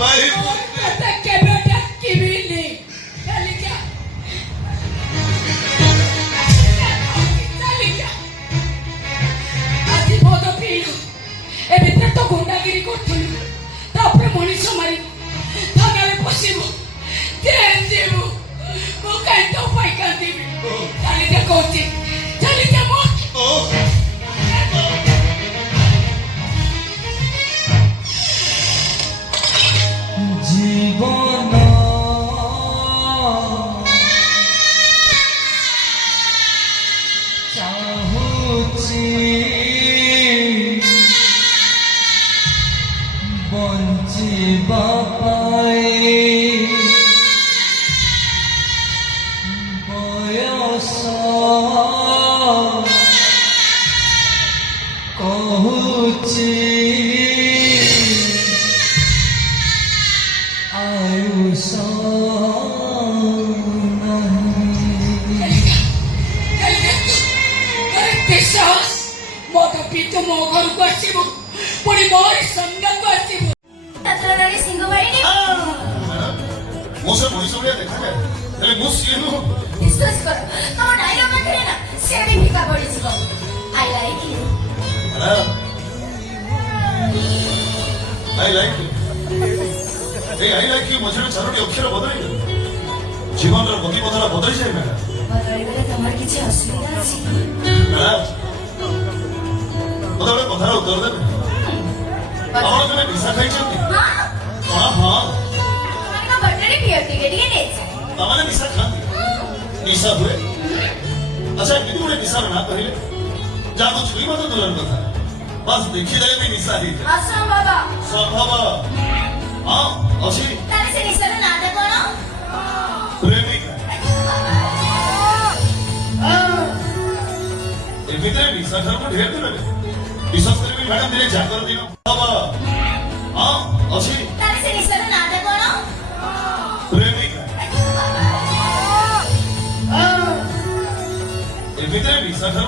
भाई आता के बेटा की बिल्ली चली जा चली जा आज बहुत पीड़ू ए भीतर तो गुंडागिरी करथुलु तापरे मनीष मारी थानारे पसिबु जेल जेबु मो काई तो पाई कर देबी चली जा कोची चली जा मो জীবন চাহুছি বঞ্চিবা পাই বয়স কহুছি आयुष विश्वास मोद पीठ मो घर को आसबू पुणी मोर संग को आसबू तत्रणारी सिंहवाणी मोसे मनीष भलिया देखा जाए हेले मु सिनु विश्वास कर तम डायलॉग नथिले ना से भी फिका पड़ी जीव I like you I like you I like you मझे चारोटी अक्षर बदल जीवन गति पथरा बदल जाए मैडम बदली गले तमर किछि असुविधा अछि मैडम गोटे कथार उत्तर देवे আমার জন্য ভিসা খাইছেন हाँ हाँ तुम्हारा बर्थडे पियर टिकट ये ले तमाने ভিসা খান ভিসা हुए अच्छा कितु गोटे ভিসा ना कहले जाको छुई मत दुलन कथा बस देखि दे भी ভিসা ही असंभव संभव हाँ अच्छी तारे से निसर ना दे कोन प्रेमिका ए भीतर ভিসা खान को ढेर दिन विश्वास करें मैडम मेरे जाकर दिन बाबा हाँ अच्छी तारे से निसर ना दे कोन प्रेमिका ए भीतर ভিসা खान